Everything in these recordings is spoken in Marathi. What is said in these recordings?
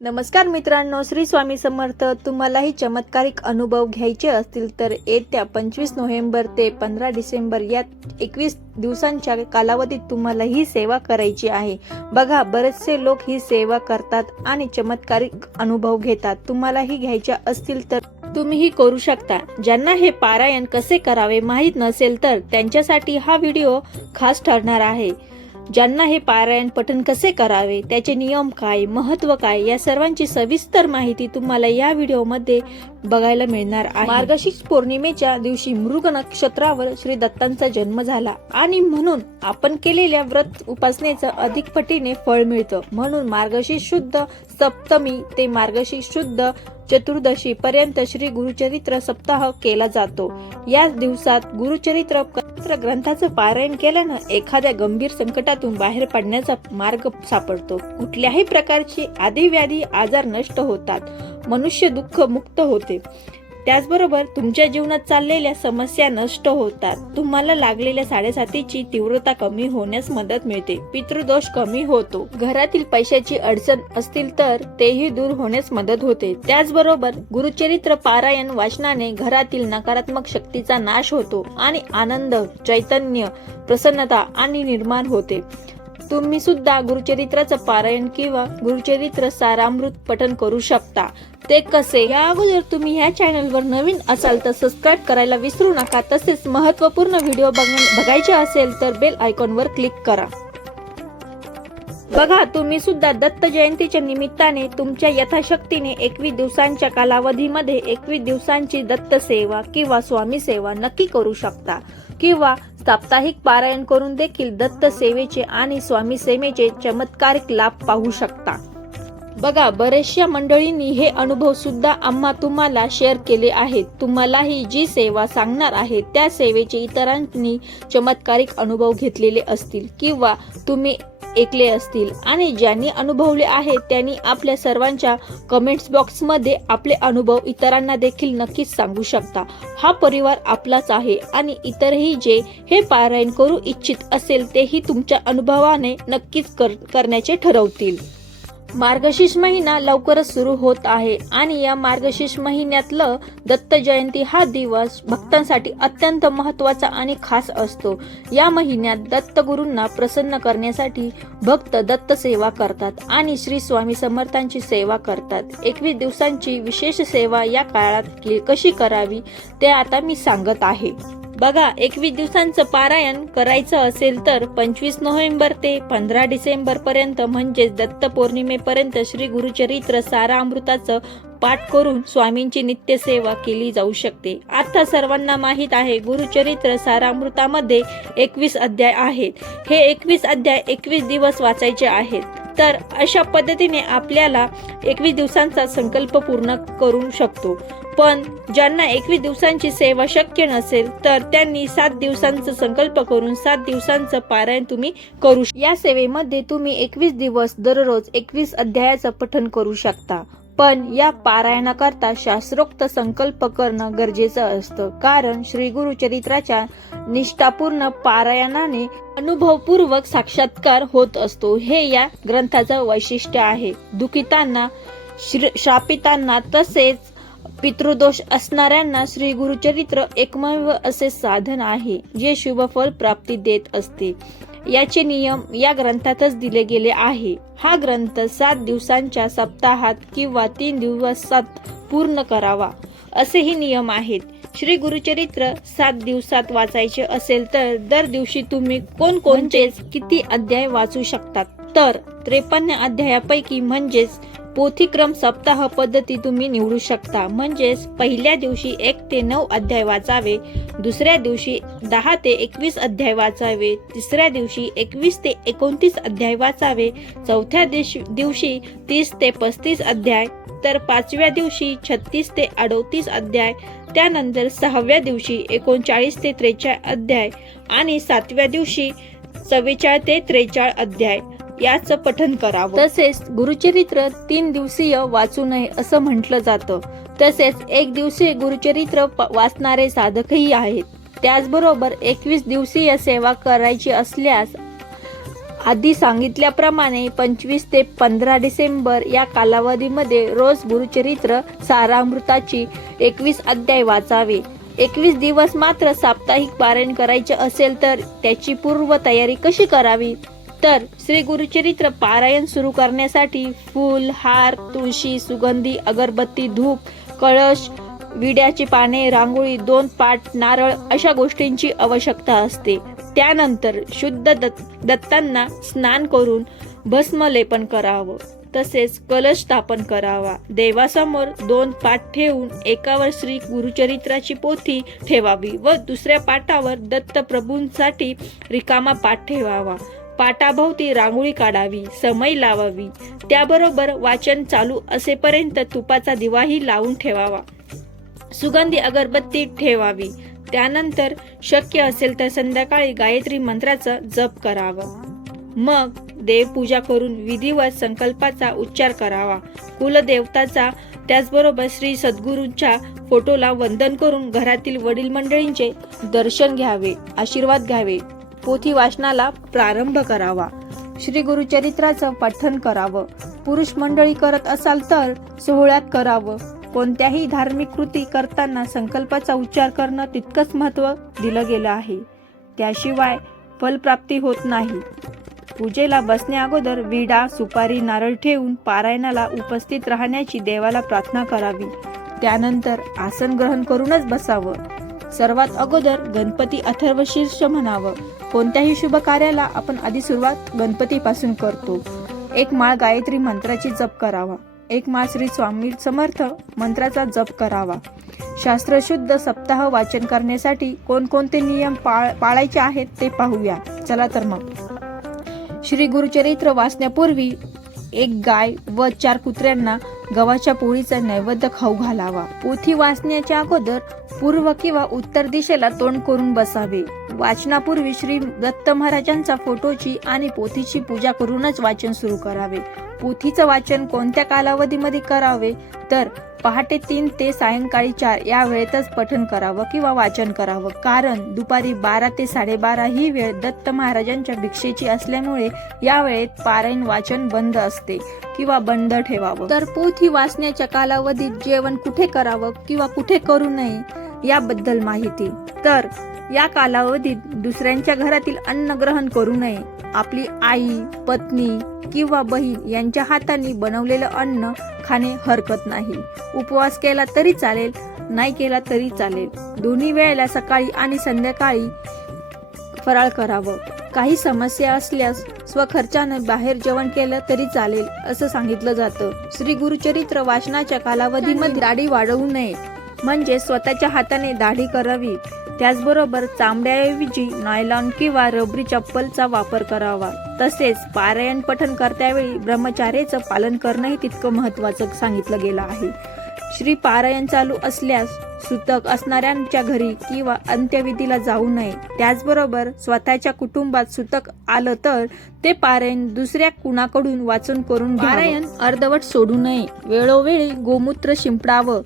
नमस्कार मित्रांनो श्री स्वामी समर्थ. तुम्हालाही चमत्कारिक अनुभव घ्यायचे असतील तर येत्या पंचवीस नोव्हेंबर ते पंधरा डिसेंबर या एकवीस दिवसांच्या कालावधीत तुम्हाला ही सेवा करायची आहे. बघा बरेचसे लोक ही सेवा करतात आणि चमत्कारिक अनुभव घेतात. तुम्हालाही घ्यायच्या असतील तर तुम्हीही करू शकता. ज्यांना हे पारायण कसे करावे माहीत नसेल तर त्यांच्यासाठी हा व्हिडिओ खास ठरणार आहे. ज्यांना हे पारायण पठण कसे करावे त्याचे नियम काय महत्त्व काय या सर्वांची सविस्तर माहिती तुम्हाला या व्हिडिओमध्ये बघायला मिळणार आहे. मार्गशीर्ष पौर्णिमेच्या दिवशी मृग नक्षत्रावर श्री दत्तांचा जन्म झाला आणि म्हणून आपण केलेल्या व्रत उपासनेचं अधिक पटीने फळ मिळतं. म्हणून मार्गशीर्ष शुद्ध सप्तमी ते मार्गशीर्ष शुद्ध चतुर्दशी पर्यंत श्री गुरुचरित्र सप्ताह केला जातो. या दिवसात गुरुचरित्र मात्र ग्रंथाचं पारायण केल्यानं एखाद्या गंभीर संकटातून बाहेर पडण्याचा मार्ग सापडतो. कुठल्याही प्रकारची आदिव्याधी आजार नष्ट होतात. मनुष्य दुःख मुक्त होते. त्याचबरोबर तुमच्या जीवनात चाललेल्या समस्या नष्ट होतात. तुम्हाला लागलेल्या साडेसातीची तीव्रता कमी होण्यास मदत मिळते. पितृदोष कमी होतो. घरातील पैशाची अडचण असतील तर तेही दूर होण्यास मदत होते. त्याचबरोबर गुरुचरित्र पारायण वाचनाने घरातील नकारात्मक शक्तीचा नाश होतो आणि आनंद चैतन्य प्रसन्नता आणि निर्माण होते. तुम्ही सुद्धा गुरुचरित्राचं पारायण किंवा गुरुचरित्र सारामृत पठन करू शकता. ते कसे? या अगोदर तुम्ही ह्या चॅनलवर नवीन असाल तर सबस्क्राईब करायला विसरू नका. तसेच महत्त्वपूर्ण व्हिडिओ बघ- बघायचे असेल तर बेल आयकॉनवर क्लिक करा. बघा तुम्ही सुद्धा दत्त जयंतीच्या निमित्ताने तुमच्या यथाशक्तीने एकवीस दिवसांच्या कालावधीमध्ये एकवीस दिवसांची दत्त सेवा किंवा स्वामी सेवा नक्की करू शकता. किंवा साप्ताहिक पारायण करून देखील दत्त सेवेचे आणि स्वामी सेवेचे चमत्कारिक लाभ पाहू शकता. बघा बऱ्याचशा मंडळींनी हे अनुभव सुद्धा आम्हा तुम्हाला शेअर केले आहेत. तुम्हालाही जी सेवा सांगणार आहे त्या सेवेचे इतरांनी चमत्कारिक अनुभव घेतलेले असतील. किंवा तुम्ही ऐकले असतील. आणि ज्यांनी अनुभवले आहेत त्यांनी आपल्या सर्वांच्या कमेंट्स बॉक्समध्ये आपले अनुभव इतरांना देखील नक्कीच सांगू शकता. हा परिवार आपलाच आहे आणि इतरही जे हे पारायण करू इच्छित असेल तेही तुमच्या अनुभवाने नक्कीच कर करण्याचे ठरवतील. मार्गशीर्ष महिना लवकरच सुरू होत आहे आणि या मार्गशीर्ष महिन्यातलं दत्त जयंती हा दिवस भक्तांसाठी अत्यंत महत्त्वाचा आणि खास असतो. या महिन्यात दत्तगुरूंना प्रसन्न करण्यासाठी भक्त दत्त सेवा करतात आणि श्री स्वामी समर्थांची सेवा करतात. एकवीस दिवसांची विशेष सेवा या काळात कशी करावी ते आता मी सांगत आहे. बघा एकवीस दिवसांचं पारायण करायचं असेल तर पंचवीस नोव्हेंबर ते पंधरा डिसेंबर पर्यंत म्हणजेच दत्त पौर्णिमेपर्यंत श्री गुरुचरित्र सारा अमृताचं पाठ करून स्वामींची नित्यसेवा केली जाऊ शकते. आता सर्वांना माहीत आहे गुरुचरित्र सारामृतामध्ये एकवीस अध्याय आहेत. हे एकवीस अध्याय एकवीस दिवस वाचायचे आहेत. तर अशा पद्धतीने आपल्याला एकवीस दिवसांचा संकल्प पूर्ण करू शकतो. पण ज्यांना एकवीस दिवसांची सेवा शक्य नसेल तर त्यांनी सात दिवसांचा संकल्प करून सात दिवसांचं पारायण तुम्ही करू या सेवेमध्ये तुम्ही एकवीस दिवस दररोज एकवीस अध्यायाचं पठन करू शकता. पण या पारायणाकरता शास्त्रोक्त संकल्प करणं गरजेचं असतं. कारण श्री गुरु चरित्राच्या निष्ठापूर्ण पारायणाने अनुभवपूर्वक साक्षात्कार होत असतो. हे या ग्रंथाचं वैशिष्ट्य आहे. दुखितांना श्र- श्रापितांना तसेच पितृदोष असणाऱ्यांना श्री गुरुचरित्र एकमेव असे साधन आहे जे शुभफल प्राप्ती देत असते. याचे नियम या ग्रंथातच दिले गेले आहे. हा ग्रंथ सात दिवसांच्या सप्ताहात किंवा तीन दिवसात पूर्ण करावा असेही नियम आहेत. श्री गुरुचरित्र सात दिवसात वाचायचे असेल तर दर दिवशी तुम्ही कोणकोणतेच किती अध्याय वाचू शकतात? तर त्रेपन्न अध्यायापैकी म्हणजेच पोथीक्रम सप्ताह पद्धती तुम्ही निवडू शकता. म्हणजेच पहिल्या दिवशी एक ते नऊ अध्याय वाचावे दुसऱ्या दिवशी दहा ते एकवीस अध्याय वाचावे तिसऱ्या दिवशी एकवीस ते एकोणतीस अध्याय वाचावे चौथ्या दिवशी- दिवशी तीस ते पस्तीस अध्याय तर पाचव्या दिवशी छत्तीस ते अडोतीस अध्याय त्यानंतर सहाव्या दिवशी एकोणचाळीस ते त्रेचाळीस अध्याय आणि सातव्या दिवशी चव्वेचाळीस ते त्रेचाळीस अध्याय. याचं पठन करावं. तसेच गुरुचरित्र तीन दिवसीय वाचू नये असं म्हटलं जातं. तसेच एक दिवसीय गुरुचरित्र वाचणारे साधकही आहेत. त्याचबरोबर एकवीस दिवसीय सेवा करायची असल्यास आधी सांगितल्याप्रमाणे पंचवीस ते पंधरा डिसेंबर या कालावधीमध्ये रोज गुरुचरित्र सारामृताची एकवीस अध्याय वाचावे. एकवीस दिवस मात्र साप्ताहिक पारायण करायचे असेल तर त्याची पूर्व तयारी कशी करावी? तर श्री गुरुचरित्र पारायण सुरू करण्यासाठी फूल हार तुळशी सुगंधी अगरबत्ती धूप कळश विड्याची पाने रांगोळी दोन पाट नारळ अशा गोष्टींची आवश्यकता असते. त्यानंतर शुद्ध दत्त दत्तांना स्नान करून भस्मलेपन करावं. तसेच कलश स्थापन करावा. देवासमोर दोन पाठ ठेवून एकावर श्री गुरुचरित्राची पोथी ठेवावी व दुसऱ्या पाठावर दत्त प्रभूंसाठी रिकामा पाठ ठेवावा. पाटाभोवती रांगोळी काढावी समय लावावी. त्याबरोबर वाचन चालू असेपर्यंत तुपाचा दिवाही लावून ठेवावा. सुगंधी अगरबत्ती ठेवावी. त्यानंतर शक्य असेल तर संध्याकाळी गायत्री मंत्राचा जप करावा. मग देवपूजा करून विधिवत संकल्पाचा उच्चार करावा. कुलदेवताचा त्याचबरोबर श्री सद्गुरूंच्या फोटोला वंदन करून घरातील वडील मंडळींचे दर्शन घ्यावे आशीर्वाद घ्यावे. पोथी वाचनाला प्रारंभ करावा. श्री गुरुचरित्राचं पठन करावं. पुरुष मंडळी करत असाल तर सोहळ्यात करावं. कोणत्याही धार्मिक कृती करताना संकल्पाचा उच्चार करणं तितकंच महत्त्व दिलं गेलं आहे. त्याशिवाय फलप्राप्ती होत नाही. पूजेला बसण्या अगोदर विडा सुपारी नारळ ठेवून पारायणाला उपस्थित राहण्याची देवाला प्रार्थना करावी. त्यानंतर आसन ग्रहण करूनच बसावं. सर्वात अगोदर गणपती अथर्वशीर्ष म्हणावं. कोणत्याही शुभ कार्याला आपण आधी सुरुवात गणपतीपासून करतो. एक माळ गायत्री मंत्राची जप करावा. एक माळ श्री स्वामी समर्थ मंत्राचा जप करावा. शास्त्रशुद्ध सप्ताह वाचन करण्यासाठी कोणकोणते नियम पाळ पाळायचे आहेत ते पाहूया. चला तर मग. श्री गुरुचरित्र वाचण्यापूर्वी एक गाय व चार कुत्र्यांना गव्हाच्या पोळीचा नैवेद्य खाऊ घालावा. पोथी वाचण्याच्या अगोदर पूर्व किंवा उत्तर दिशेला तोंड करून बसावे. वाचनापूर्वी श्री दत्त महाराजांचा फोटोची आणि पोथीची पूजा करूनच वाचन सुरू करावे. पोथीचं वाचन कोणत्या कालावधीमध्ये करावे? तर पहाटे तीन ते सायंकाळी चार या वेळेतच पठण करावं किंवा वाचन करावं. कारण दुपारी बारा ते साडेबारा ही वेळ दत्त महाराजांच्या भिक्षेची असल्यामुळे या वेळेत पारायण वाचन बंद असते किंवा बंद ठेवावं. तर पोथी वाचण्याच्या कालावधीत जेवण कुठे करावं किंवा कुठे करू नये याबद्दल माहिती. तर या कालावधीत दुसऱ्यांच्या घरातील अन्न ग्रहण करू नये. आपली आई पत्नी किंवा बहीण यांच्या हातांनी बनवलेलं अन्न खाणे हरकत नाही. उपवास केला तरी चालेल नाही केला तरी चालेल. दोन्ही वेळेला सकाळी आणि संध्याकाळी फराळ करावं. काही समस्या असल्यास स्वखर्चाने बाहेर जेवण केलं तरी चालेल असं सांगितलं जातं. श्री गुरुचरित्र वाचनाच्या कालावधीमध्ये दाढी वाढवू नये. म्हणजे स्वतःच्या हाताने दाढी करावी. त्याचबरोबर चामड्याऐवजी नायलॉन किंवा रबरी चप्पलचा वापर करावा. तसेच पारायण पठण करत्यावेळी ब्रह्मचार्याचं पालन करणंही तितकं महत्वाचं सांगितलं गेलं आहे. श्री पारायण चालू असल्यास सुतक असणाऱ्यांच्या घरी किंवा अंत्यविधीला जाऊ नये. त्याचबरोबर स्वतःच्या कुटुंबात सुतक आलं तर ते पारायण दुसऱ्या कुणाकडून वाचून करून पारायण अर्धवट सोडू नये. वेळोवेळी गोमूत्र शिंपडावं.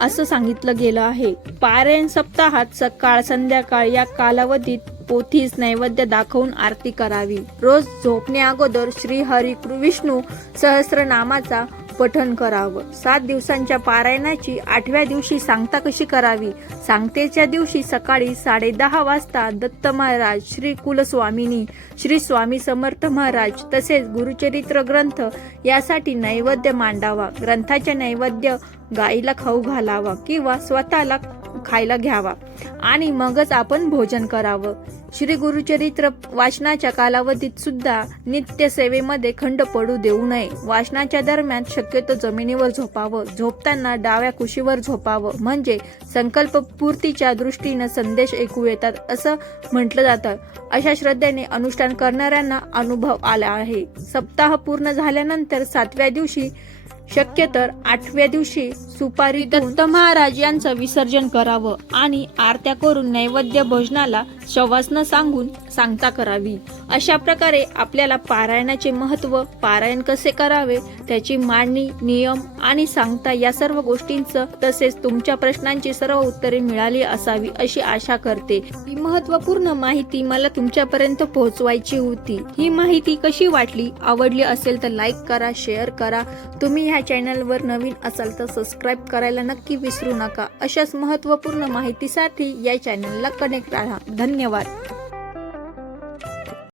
असं सांगितलं गेलं आहे. पारायण सप्ताहात सकाळ संध्याकाळ या कालावधीत पोथीस नैवेद्य दाखवून आरती करावी. रोज झोपण्या अगोदर श्री हरी विष्णू सहस्रनामाचा पठण करावं. सात दिवसांच्या पारायणाची आठव्या दिवशी सांगता कशी करावी? सांगतेच्या दिवशी सकाळी साडे दहा वाजता दत्त महाराज श्री कुलस्वामिनी श्री स्वामी समर्थ महाराज तसेच गुरुचरित्र ग्रंथ यासाठी नैवेद्य मांडावा. ग्रंथाच्या नैवेद्य गाईला खाऊ घालावा किंवा स्वतःला खायला घ्यावा. आणि मगच आपण भोजन करावं. श्री गुरुचरित्र वाचनाच्या कालावधीत सुद्धा नित्य सेवेमध्ये खंड पडू देऊ नये. वाचनाच्या दरम्यान शक्यतो जमिनीवर झोपावं. झोपताना डाव्या कुशीवर झोपावं. म्हणजे संकल्प पूर्तीच्या दृष्टीनं संदेश ऐकू येतात असं म्हटलं जातं. अशा श्रद्धेने अनुष्ठान करणाऱ्यांना अनुभव आला आहे. सप्ताह पूर्ण झाल्यानंतर सातव्या दिवशी शक्य तर आठव्या दिवशी सुपारी दत्त महाराज यांचं विसर्जन करावं आणि आरत्या करून नैवेद्य भोजनाला शवासनं सांगून सांगता करावी. अशा प्रकारे आपल्याला पारायणाचे महत्त्व पारायण कसे करावे त्याची मांडणी नियम आणि सांगता या सर्व गोष्टींचं तसेच तुमच्या प्रश्नांची सर्व उत्तरे मिळाली असावी अशी आशा करते. ही महत्त्वपूर्ण माहिती मला तुमच्यापर्यंत पोहोचवायची होती. ही माहिती कशी वाटली आवडली असेल तर लाईक करा शेअर करा. तुम्ही ह्या चॅनलवर नवीन असाल तर सबस्क्राईब करायला नक्की विसरू नका. अशाच महत्त्वपूर्ण माहितीसाठी या चॅनलला कनेक्ट राहा. धन्यवाद.